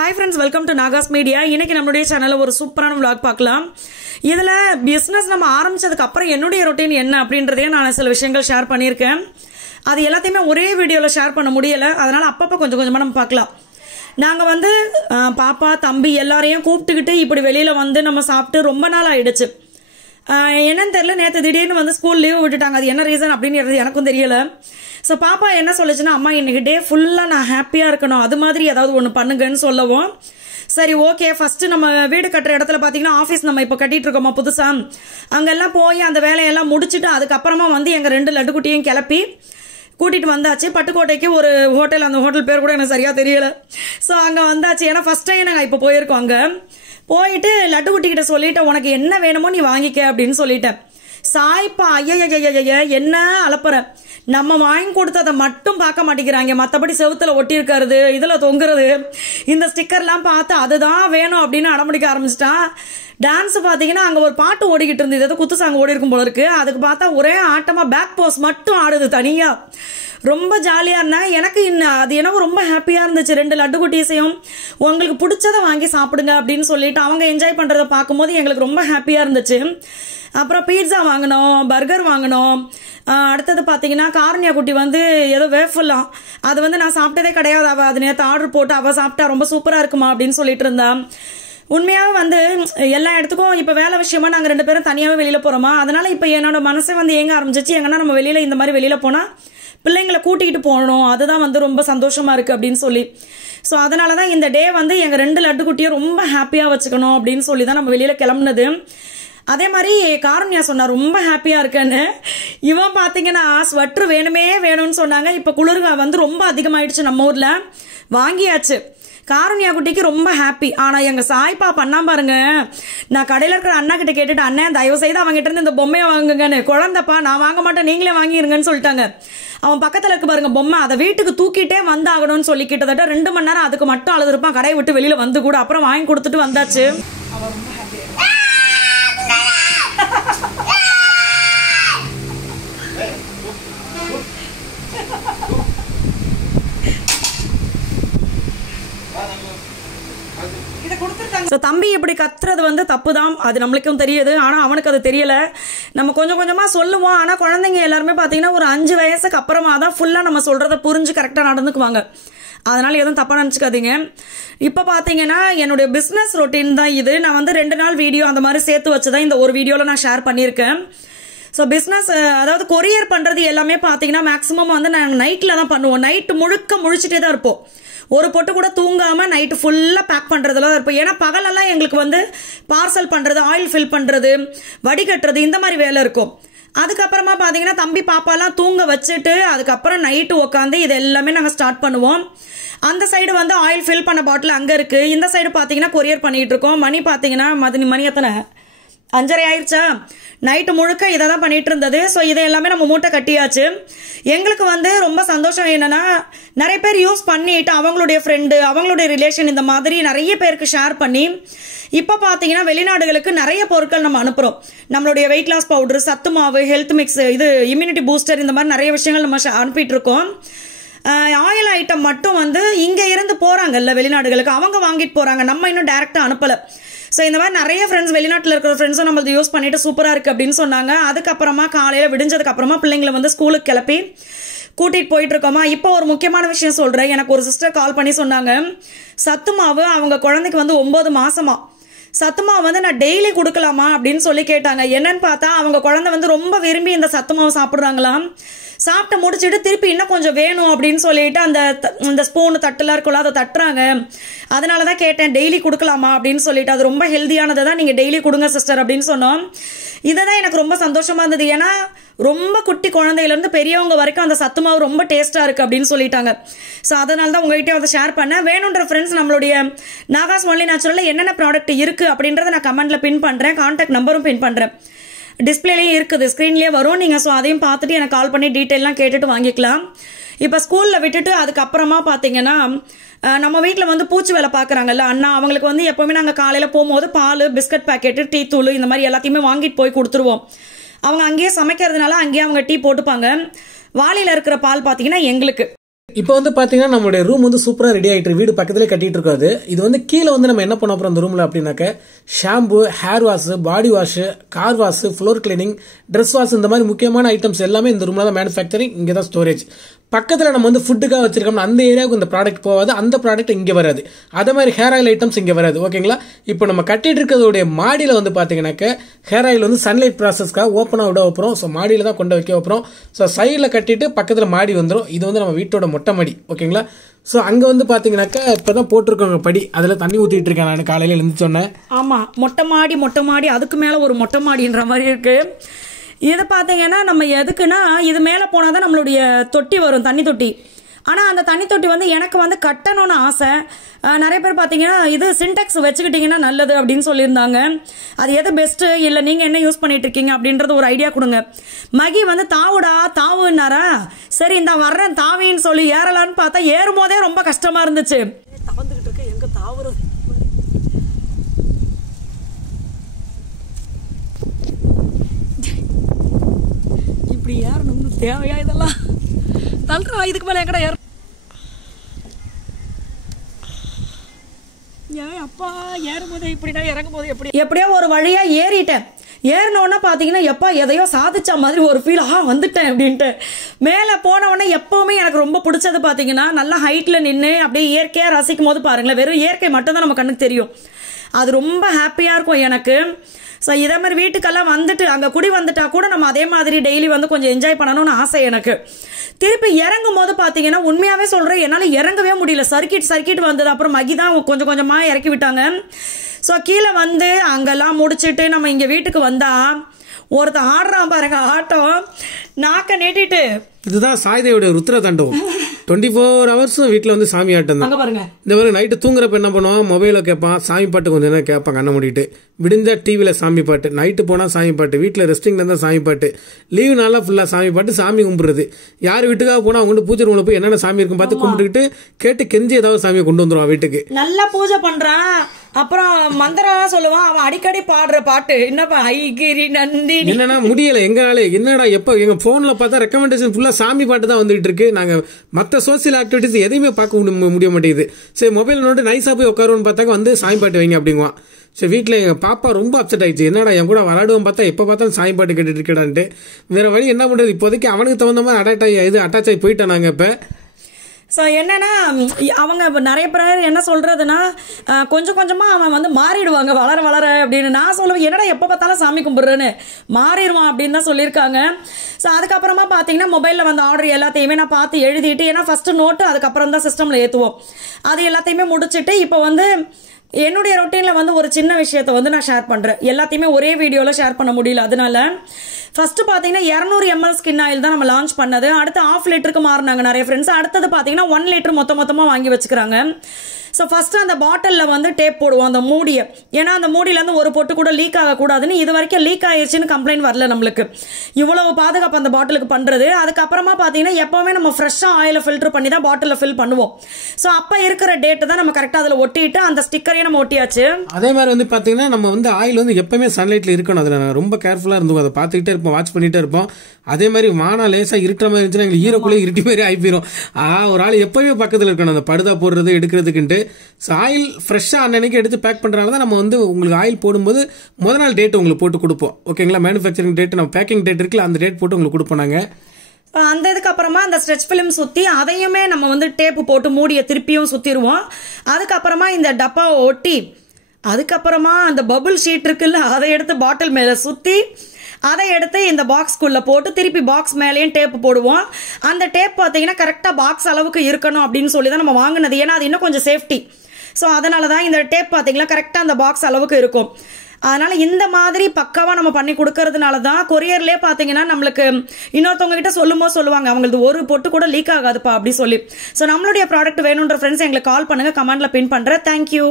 Hi friends, welcome to Nagas Media. இன்னைக்கு நம்மளுடைய சேனல்ல ஒரு சூப்பரான vlog பார்க்கலாம். இதுல business நம்ம ஆரம்பிச்சதுக்கு அப்புறம் என்னுடைய ரொட்டீன் என்ன அப்படின்றதே நான் சில விஷயங்கள் ஷேர் பண்ணியிருக்கேன். அது எல்லாத்தையுமே ஒரே வீடியோல ஷேர் பண்ண முடியல. அதனால அப்பப்ப கொஞ்சம் கொஞ்சமா நம்ம பார்க்கலாம். நாங்க வந்து பாப்பா தம்பி எல்லாரையும் கூப்பிட்டுக்கிட்டு இப்படி வெளியில வந்து நம்ம சாப்பிட்டு ரொம்ப நாள் ஆயிடுச்சு. என்னன்னு தெரியல, நேற்று திடீர்னு வந்து ஸ்கூல் லீவ் விட்டுட்டாங்க. அது என்ன ரீசன் அப்படின்றது எனக்கும் தெரியல. ஸோ பாப்பா என்ன சொல்லுச்சுன்னா, அம்மா இன்னைக்கு டே ஃபுல்லாக நான் ஹாப்பியாக இருக்கணும், அது மாதிரி ஏதாவது ஒன்று பண்ணுங்கன்னு சொல்லவும், சரி ஓகே ஃபஸ்ட்டு நம்ம வீடு கட்டுற இடத்துல பார்த்தீங்கன்னா ஆஃபீஸ் நம்ம இப்போ கட்டிட்டு இருக்கோமா புதுசாக, அங்கெல்லாம் போய் அந்த வேலையெல்லாம் முடிச்சுட்டு அதுக்கப்புறமா வந்து எங்கள் 2 லட்டுக்குட்டியும் கிளப்பி கூட்டிட்டு வந்தாச்சு. பட்டுக்கோட்டைக்கு ஒரு ஹோட்டல், அந்த ஹோட்டல் பேர் கூட எனக்கு சரியா தெரியல. ஸோ அங்கே வந்தாச்சு. ஏன்னா ஃபர்ஸ்ட் டைம் நாங்கள் இப்போ போயிருக்கோம். அங்கே போயிட்டு லட்டுக்குட்டிக்கிட்ட சொல்லிட்டேன், உனக்கு என்ன வேணுமோ நீ வாங்கிக்க அப்படின்னு சொல்லிட்டேன். சாய்ப்பா ஐய என்ன அலப்புற, நம்ம வாங்கி கொடுத்ததை மட்டும் பார்க்க மாட்டேங்கிறாங்க, மற்றபடி செவுத்துல ஒட்டி இருக்கிறது, இதுல தொங்குறது, இந்த ஸ்டிக்கர்லாம் பார்த்து அதுதான் வேணும் அப்படின்னு அடம்பிடிக்க ஆரம்பிச்சிட்டான். டான்ஸ் பார்த்தீங்கன்னா அங்கே ஒரு பாட்டு ஓடிக்கிட்டு இருந்தது, ஏதோ குத்து சாங் ஓடி இருக்கும் போல இருக்கு. அதுக்கு பார்த்தா ஒரே ஆட்டமா பேக் போஸ் மட்டும் ஆடுது தனியா. ரொம்ப ஜாலியா இருந்தேன். எனக்கு அது என்னவோ ரொம்ப ஹாப்பியா இருந்துச்சு. 2 லட்டுக்குட்டீஸையும் உங்களுக்கு பிடிச்சதை வாங்கி சாப்பிடுங்க அப்படின்னு சொல்லிட்டு அவங்க என்ஜாய் பண்றதை பார்க்கும்போது எங்களுக்கு ரொம்ப ஹாப்பியா இருந்துச்சு. அப்புறம் பீட்சா வாங்கினோம், பர்கர் வாங்கினோம். அடுத்தது பார்த்தீங்கன்னா காரணியா குட்டி வந்து ஏதோ வேஃபல்லாம், அது வந்து நான் சாப்பிட்டதே கிடையாது. அவள் அது நேற்று ஆர்டர் போட்டு அவள் சாப்பிட்டா ரொம்ப சூப்பராக இருக்குமா அப்படின்னு சொல்லிட்டு இருந்தான். உண்மையாக வந்து எல்லா இடத்துக்கும் இப்போ வேலை விஷயமா நாங்கள் 2 பேரும் தனியாகவே வெளியில் போகிறோமா, அதனால இப்போ என்னோட மனசை வந்து ஏங்க ஆரம்பிச்சிச்சு, எங்கன்னா நம்ம வெளியில் இந்த மாதிரி வெளியில் போனால் பிள்ளைங்களை கூட்டிகிட்டு போகணும், அதுதான் வந்து ரொம்ப சந்தோஷமா இருக்கு அப்படின்னு சொல்லி. ஸோ அதனால தான் இந்த டே வந்து எங்கள் 2 லட்டுக்குட்டியும் ரொம்ப ஹாப்பியாக வச்சுக்கணும் அப்படின்னு சொல்லி தான் நம்ம வெளியில் கிளம்புனது. அதே மாதிரி காரணியா சொன்னா ரொம்ப ஹாப்பியா இருக்கேன்னு. இவன் பாத்தீங்கன்னா ஸ்வெட்டர் வேணுமே வேணும்னு சொன்னாங்க. இப்ப குளிர்க வந்து ரொம்ப அதிகமாயிடுச்சு நம்ம ஊர்ல, வாங்கியாச்சு. காரணியா குட்டிக்கு ரொம்ப ஹாப்பி. ஆனா எங்க சாய்ப்பா பண்ணா பாருங்க, நான் கடையில இருக்கிற அண்ணா கிட்ட கேட்டுட்டு, அண்ணன் தயவு செய்து அவங்க கிட்ட இருந்து இந்த பொம்மையை வாங்குங்கன்னு. குழந்தைப்பா நான் வாங்க மாட்டேன், நீங்களே வாங்கிருங்கன்னு சொல்லிட்டாங்க. அவன் பக்கத்துல இருக்கு பாருங்க பொம்மை, அதை வீட்டுக்கு தூக்கிட்டே வந்தாகணும்னு சொல்லி கிட்டத்தட்ட 2 மணி நேரம் அதுக்கு மட்டும் அழுதுருப்பான். கடையை விட்டு வெளியில வந்து கூட அப்புறம் வாங்கி கொடுத்துட்டு வந்தாச்சு. அவன் ரொம்ப ஹாப்பியா. தம்பி இப்படி கத்துறது வந்து தப்பு தான், அது நம்மளுக்கும் தெரியுது. ஆனா அவனுக்கு அது தெரியல. நம்ம கொஞ்சம் கொஞ்சமா சொல்லுவோம். ஆனா குழந்தைங்க எல்லாருமே பாத்தீங்கன்னா ஒரு 5 வயசுக்கு அப்புறமா தான் ஃபுல்லா நம்ம சொல்றத புரிஞ்சு கரெக்டா நடந்துக்குவாங்க. அதனால எதுவும் தப்பா நினைச்சுக்காதீங்க. இப்ப பாத்தீங்கன்னா என்னுடைய பிசினஸ் ரொட்டீன் தான் இது. நான் வந்து 2 நாள் வீடியோ அந்த மாதிரி சேர்த்து வச்சுதான் இந்த ஒரு வீடியோல நான் ஷேர் பண்ணியிருக்கேன். ஸோ பிஸ்னஸ் அதாவது கொரியர் பண்ணுறது எல்லாமே பார்த்தீங்கன்னா மேக்ஸிமம் வந்து நாங்கள் நைட்டில் தான் பண்ணுவோம். நைட்டு முழுக்க முழிச்சிட்டே தான் இருப்போம். ஒரு பொட்டு கூட தூங்காமல் நைட்டு ஃபுல்லாக பேக் பண்ணுறதுல தான் இருப்போம். ஏன்னா பகலெல்லாம் எங்களுக்கு வந்து பார்சல் பண்ணுறது, ஆயில் ஃபில் பண்ணுறது, வடிகட்டுறது, இந்த மாதிரி வேலை இருக்கும். அதுக்கப்புறமா பார்த்தீங்கன்னா தம்பி பாப்பாலாம் தூங்க வச்சுட்டு அதுக்கப்புறம் நைட்டு உட்காந்து இது எல்லாமே நாங்கள் ஸ்டார்ட் பண்ணுவோம். அந்த சைடு வந்து ஆயில் ஃபில் பண்ண பாட்டில் அங்கே இருக்குது. இந்த சைடு பார்த்தீங்கன்னா கொரியர் பண்ணிகிட்டு இருக்கோம். மணி பார்த்தீங்கன்னா மணி எத்தனை 5:30 ஆயிடுச்சா. நைட்டு முழுக்க இதை தான் பண்ணிட்டு இருந்தது. ஸோ இதை எல்லாமே நம்ம மூட்டை கட்டியாச்சு. எங்களுக்கு வந்து ரொம்ப சந்தோஷம் என்னன்னா, நிறைய பேர் யூஸ் பண்ணிட்டு அவங்களுடைய ஃப்ரெண்டு, அவங்களுடைய ரிலேஷன், இந்த மாதிரி நிறைய பேருக்கு ஷேர் பண்ணி இப்போ பார்த்தீங்கன்னா வெளிநாடுகளுக்கு நிறைய பொருட்கள் நம்ம அனுப்புகிறோம். நம்மளுடைய வெயிட் லாஸ் பவுடர், சத்து மாவு, ஹெல்த் மிக்ஸ், இது இம்யூனிட்டி பூஸ்டர், இந்த மாதிரி நிறைய விஷயங்கள் நம்ம அனுப்பிட்டு இருக்கோம். ஆயில் ஐட்டம் மட்டும் வந்து இங்கே இருந்து போகிறாங்கல்ல வெளிநாடுகளுக்கு, அவங்க வாங்கிட்டு போகிறாங்க, நம்ம இன்னும் டைரெக்டாக அனுப்பலை. ஸோ இந்த மாதிரி நிறைய ஃப்ரெண்ட்ஸ், வெளிநாட்டில் இருக்கிற ஃப்ரெண்ட்ஸும் நம்மளது யூஸ் பண்ணிட்டு சூப்பராக இருக்குது அப்படின்னு சொன்னாங்க. அதுக்கப்புறமா காலையில் விடிஞ்சதுக்கு அப்புறமா பிள்ளைங்களை வந்து ஸ்கூலுக்கு கிளப்பி கூட்டிகிட்டு போயிட்டு இருக்கோமா. இப்போ ஒரு முக்கியமான விஷயம் சொல்கிறேன். எனக்கு ஒரு சிஸ்டர் கால் பண்ணி சொன்னாங்க, சத்து மாவு அவங்க குழந்தைக்கு வந்து 9 மாசமா சத்து மாவு வந்து நான் டெய்லி கொடுக்கலாமா அப்படின்னு சொல்லி கேட்டாங்க. என்னன்னு பார்த்தா அவங்க குழந்தை வந்து ரொம்ப விரும்பி இந்த சத்து மாவு சாப்பிட்றாங்களாம். சாப்பிட்டு முடிச்சுட்டு திருப்பி இன்னும் கொஞ்சம் வேணும் அப்படின்னு சொல்லிட்டு அந்த ஸ்பூனு தட்டுலாம் இருக்குல்ல அதை தட்டுறாங்க. அதனால தான் கேட்டேன் டெய்லி கொடுக்கலாமா அப்படின்னு சொல்லிட்டு. அது ரொம்ப ஹெல்தியானதை தான், நீங்கள் டெய்லி கொடுங்க சிஸ்டர் அப்படின்னு சொன்னோம். இதை தான் எனக்கு ரொம்ப சந்தோஷமா இருந்தது. ஏன்னா ரொம்ப குட்டி குழந்தையிலேருந்து பெரியவங்க வரைக்கும் அந்த சத்து மாவு ரொம்ப டேஸ்ட்டாக இருக்குது அப்படின்னு சொல்லிட்டாங்க. ஸோ அதனால தான் உங்கள்கிட்ட அதை ஷேர் பண்ணேன். வேணுன்ற ஃப்ரெண்ட்ஸ் நம்மளுடைய நாகாஸ் ஒன்லி நேச்சுரலில் என்னென்ன ப்ராடக்ட் இருக்குது அப்படின்றத நான் கமெண்ட்டில் பின் பண்ணுறேன். கான்டாக்ட் நம்பரும் பின் பண்ணுறேன். டிஸ்பிளேலேயே இருக்குது, ஸ்க்ரீன்லேயே வரும். நீங்கள் ஸோ அதையும் பார்த்துட்டு எனக்கு கால் பண்ணி டீட்டெயிலாம் கேட்டுட்டு வாங்கிக்கலாம். இப்போ ஸ்கூலில் விட்டுட்டு அதுக்கப்புறமா பார்த்தீங்கன்னா நம்ம வீட்டில் வந்து பூச்சி வேலை பார்க்குறாங்கல்ல அண்ணா, அவங்களுக்கு வந்து எப்போவுமே நாங்கள் காலையில் போகும்போது பால், பிஸ்கட் பாக்கெட்டு, டீ தூள், இந்த மாதிரி எல்லாத்தையுமே வாங்கிட்டு போய் கொடுத்துருவோம். அவங்க அங்கேயே சமைக்கிறதுனால அங்கேயே அவங்க டீ போட்டுப்பாங்க. வாளியில் இருக்கிற பால் பார்த்தீங்கன்னா எங்களுக்கு இப்போ வந்து பாத்தீங்கன்னா நம்மளுடைய ரூம் வந்து சூப்பரா ரெடி ஆயிட்டு வீடு பக்கத்திலே கட்டிட்டு இருக்காது. இது வந்து கீழே வந்து நம்ம என்ன பண்ண போறோம் அந்த ரூம்ல அப்படின்னாக்க shampoo, hair wash, body wash, car wash, floor cleaning, dress wash இந்த மாதிரி முக்கியமான ஐட்டம்ஸ் எல்லாமே இந்த ரூம்ல தான் மேனுஃபேக்சரிங், இங்க தான் ஸ்டோரேஜ். பக்கத்துல நம்ம வந்து ஃபுட்டுக்காக வச்சிருக்கோம்னா அந்த ஏரியாவுக்கு இந்த ப்ராடக்ட் போகாது, அந்த ப்ராடக்ட் இங்க வராது. அதே மாதிரி ஹேர் ஆயில் ஐட்டம்ஸ் இங்க வராது. ஓகேங்களா? இப்போ நம்ம கட்டிட்டு இருக்கிறதோடைய மாடியில வந்து பாத்தீங்கன்னாக்க ஹேர் ஆயில் வந்து சன்லைட் ப்ராசஸ்க்காக ஓப்பனா விட வைப்போம். ஸோ மாடியில தான் கொண்டு வைக்க வைப்போம். ஸோ சைடில் கட்டிட்டு பக்கத்துல மாடி வந்துடும். இது வந்து நம்ம வீட்டோட மொட்டை மாடி. ஓகேங்களா? ஸோ அங்க வந்து பாத்தீங்கன்னாக்கா இப்பதான் போட்டிருக்கோங்க படி, அதுல தண்ணி ஊத்திட்டு இருக்கேன் நான் காலையில எழுந்து சொன்னேன். ஆமா, மொட்டை மாடி அதுக்கு மேல ஒரு மொட்டை மாடின்ற மாதிரி இருக்கு. இதை பார்த்தீங்கன்னா நம்ம எதுக்குன்னா இது மேலே போனால் தான் நம்மளுடைய தொட்டி வரும், தண்ணி தொட்டி. ஆனால் அந்த தண்ணி தொட்டி வந்து எனக்கு வந்து கட்டணும்னு ஆசை. நிறைய பேர் பார்த்தீங்கன்னா இது சின்டெக்ஸ் வச்சுக்கிட்டிங்கன்னா நல்லது அப்படின்னு சொல்லியிருந்தாங்க. அது எது பெஸ்ட்டு, இல்லை நீங்கள் என்ன யூஸ் பண்ணிட்டு இருக்கீங்க அப்படின்றது ஒரு ஐடியா கொடுங்க. மகி வந்து தாவுன்னாரா, சரி இந்த வர்றேன் தாவின்னு சொல்லி ஏறலான்னு பார்த்தா ஏறும் போதே ரொம்ப கஷ்டமாக இருந்துச்சு. தவந்துக்கிட்டு இருக்க எங்கே தாவுறது. இப்படி ஏறணும்னு தேவையா இதெல்லாம்? தள்ளுறா, இதுக்கு மேலே எங்கடா ஏற. அப்பா ஏறும் போது இப்படின்னா இறங்கும் போது எப்படியோ ஒரு வழியா ஏறிட்டேன். ஏறினோன்னா பார்த்தீங்கன்னா எப்பா எதையோ சாதிச்ச மாதிரி ஒரு ஃபீல், வந்துட்டேன் அப்படின்ட்டு. மேலே போனவொடனே எப்போவுமே எனக்கு ரொம்ப பிடிச்சது பார்த்தீங்கன்னா நல்லா ஹைட்டில் நின்று அப்படியே இயற்கையாக ரசிக்கும் போது பாருங்களேன், வெறும் இயற்கை மட்டும் தான் நம்ம கண்ணுக்கு தெரியும். அது ரொம்ப ஹாப்பியாக இருக்கும் எனக்கு. ஸோ இதே மாதிரி வீட்டுக்கெல்லாம் வந்துட்டு அங்கே குடி வந்துட்டா கூட நம்ம அதே மாதிரி டெய்லி வந்து கொஞ்சம் என்ஜாய் பண்ணணும்னு ஆசை எனக்கு. திருப்பி இறங்கும் போது பார்த்தீங்கன்னா உண்மையாகவே சொல்கிறேன், என்னால் இறங்கவே முடியல. சர்க்கிட் வந்தது. அப்புறம் மகி தான் கொஞ்சம் கொஞ்சமாக இறக்கி விட்டாங்க. ஸோ கீழே வந்து அங்கெல்லாம் முடிச்சுட்டு நம்ம இங்கே வீட்டுக்கு வந்தால் ஒருத்தன் ஆடுறான் பாருங்க ஆட்டம், நாக்க நீட்டிட்டு. இதுதான் சாய்தேவியோட ருத்ர தாண்டவம். 24 hours வீட்டில் வந்து சாமி ஆட்டம் தான். பாருங்க இந்த மாதிரி நைட்டு தூங்குறப்ப என்ன பண்ணுவான், மொபைலில் கேட்பான், சாமி பாட்டு கொஞ்சம் நேரம் கேட்பான் கண்ண மூடிட்டு. விடிஞ்சா டிவியில் சாமி பாட்டு, நைட்டு போனால் சாமி பாட்டு, வீட்டில் ரெஸ்டிங்ல இருந்தால் சாமி பாட்டு, லீவு நாளாக ஃபுல்லாக சாமி பாட்டு, சாமி கும்பிடுறது. யார் வீட்டுக்காக போனால் அவங்க பூஜை ரூமில் போய் என்னென்ன சாமி இருக்கும் பார்த்து கும்பிட்டுக்கிட்டு கேட்டு கெஞ்சி ஏதாவது சாமியை கொண்டு வந்துடுவான் வீட்டுக்கு. நல்லா பூஜை பண்றான். அப்புறம் மந்திரம் சொல்லுவான். அவன் அடிக்கடி பாடுற பாட்டு என்னப்பா, ஐகிரி நந்தி. என்னன்னா முடியல எங்கனாலே, என்னடா எப்ப எங்க போன்ல பார்த்தா ரெக்கமெண்டேஷன் ஃபுல்லா சாமி பாட்டு தான் வந்துட்டு இருக்கு. நாங்க மற்ற சோசியல் ஆக்டிவிட்டிஸ் எதையுமே பார்க்க முடிய மாட்டேங்குது. சரி மொபைல் நோட்டு நைஸா போய் உட்காருன்னு பார்த்தாக்க வந்து சாமி பாட்டு வைங்க அப்படிங்குவான். சரி வீட்டில் எங்கள் பாப்பா ரொம்ப அப்செட் ஆயிடுச்சு. என்னடா என் கூட விளாடுவோம் பார்த்தா எப்போ பார்த்தாலும் சாமி பாட்டு கேட்டுட்டு இருக்கடான்ட்டு. வேற வழி என்ன பண்றது, இப்போதைக்கு அவனுக்கு தகுந்த மாதிரி அட்டாச் ஆகி போயிட்டான் நாங்கள் இப்போ. ஸோ என்னன்னா அவங்க நிறைய பேர் என்ன சொல்றதுன்னா கொஞ்சம் கொஞ்சமாக அவன் வந்து மாறிடுவாங்க வளர அப்படின்னு. நான் சொல்லுவேன் என்னடா எப்போ பார்த்தாலும் சாமி கும்பிட்றேன்னு, மாறிடுவான் அப்படின்னு தான் சொல்லியிருக்காங்க. ஸோ அதுக்கப்புறமா பார்த்தீங்கன்னா மொபைலில் வந்து ஆர்டர் எல்லாத்தையுமே நான் பார்த்து எழுதிட்டு, ஏன்னா ஃபர்ஸ்ட் நோட்டு அதுக்கப்புறம் தான் சிஸ்டமில் ஏற்றுவோம். அது எல்லாத்தையுமே முடிச்சுட்டு இப்போ வந்து என்னுடைய ரொட்டீனில் வந்து ஒரு சின்ன விஷயத்தை வந்து நான் ஷேர் பண்ணுறேன். எல்லாத்தையுமே ஒரே வீடியோவில் ஷேர் பண்ண முடியல. அதனால ஃபர்ஸ்ட் பார்த்தீங்கன்னா 200 ml ஸ்கின் ஆயில் தான் நம்ம லான்ச் பண்ணது. அடுத்து 1/2 லிட்டருக்கு மாறினாங்க நிறைய ஃப்ரெண்ட்ஸ். அடுத்தது பார்த்தீங்கன்னா 1 லிட்டர் மொத்தமாக வாங்கி வச்சுக்கிறாங்க. ஸோ ஃபர்ஸ்ட் அந்த பாட்டிலில் வந்து டேப் போடுவோம் அந்த மூடியை. ஏன்னா அந்த மூடியிலேருந்து ஒரு பொட்டு கூட லீக் ஆகக்கூடாதுன்னு. இது வரைக்கும் லீக் ஆயிடுச்சுன்னு கம்ப்ளைண்ட் வரல நம்மளுக்கு. இவ்வளவு பாதுகாப்பு அந்த பாட்டிலுக்கு பண்ணுறது. அதுக்கப்புறமா பார்த்தீங்கன்னா எப்போவுமே நம்ம ஃப்ரெஷ்ஷாக ஆயிலை ஃபில்டர் பண்ணி தான் பாட்டிலில் ஃபில் பண்ணுவோம். ஸோ அப்போ இருக்கிற டேட்டு தான் நம்ம கரெக்டாக அதில் ஒட்டிட்டு அந்த ஸ்டிக்கரையும் நம்ம ஒட்டியாச்சு. அதே மாதிரி வந்து பார்த்தீங்கன்னா நம்ம வந்து ஆயில் வந்து எப்பவுமே சன்லைட்டில் இருக்கணும். அதில் ரொம்ப கேர்ஃபுல்லாக இருந்தோம். அதை பார்த்துக்கிட்டே இருப்போம், வாட்ச் பண்ணிகிட்டே இருப்போம். அதே மாதிரி வானம் லேசாக இருட்டுற மாதிரி இருந்துச்சுன்னா எங்களுக்கு ஈரக்குள்ளே இருட்டி மாதிரி ஆகி போயிடும். ஒரு ஆள் எப்பவுமே பக்கத்தில் இருக்கணும் அந்த படுதா போடுறது எடுக்கிறதுக்குன்ட்டு. ஸோ ஆயில் ஃப்ரெஷ்ஷாக அன்னைக்கு எடுத்து பேக் பண்ணுறனால தான் நம்ம வந்து உங்களுக்கு ஆயில் போடும்போது முதல் நாள் டேட் உங்களுக்கு போட்டு கொடுப்போம். ஓகேங்களா? மேனுஃபேக்சரிங் டேட் நம்ம பேக்கிங் டேட் இருக்குல்ல, அந்த டேட் போட்டு உங்களுக்கு கொடுப்போம் நாங்கள். அந்த இதுக்கு அப்புறமா அந்த ஸ்ட்ரெச் ஃபிலிம் சுற்றி அதையுமே நம்ம வந்து டேப்பு போட்டு மூடியை திருப்பியும் சுற்றிடுவோம். அதுக்கப்புறமா இந்த டப்பாவை ஒட்டி அதுக்கப்புறமா அந்த பபுள் ஷீட் இருக்குல்ல அதை எடுத்து பாட்டில் மேலே சுற்றி அதை எடுத்து இந்த பாக்ஸ்குள்ளே போட்டு திருப்பி பாக்ஸ் மேலேயும் டேப்பு போடுவோம். அந்த டேப் பார்த்தீங்கன்னா கரெக்டாக பாக்ஸ் அளவுக்கு இருக்கணும் அப்படின்னு சொல்லி தான் நம்ம வாங்கினது. ஏன்னா அது இன்னும் கொஞ்சம் சேஃப்டி. ஸோ அதனால தான் இந்த டேப் பார்த்தீங்கன்னா கரெக்டாக அந்த பாக்ஸ் அளவுக்கு இருக்கும். அதனால இந்த மாதிரி பக்காவாக நம்ம பண்ணி கொடுக்கறதுனால தான் கொரியர்லேயே பார்த்தீங்கன்னா நம்மளுக்கு இன்னொருத்தவங்க கிட்ட சொல்லுவாங்க அவங்களுக்கு ஒரு பொட்டு கூட லீக் ஆகாதுப்பா அப்படி சொல்லி. ஸோ நம்மளுடைய ப்ராடக்ட் வேணுன்ற ஃப்ரெண்ட்ஸ் எங்களுக்கு கால் பண்ணுங்க, கமெண்ட்ல பின் பண்ணுறேன். தேங்க்யூ.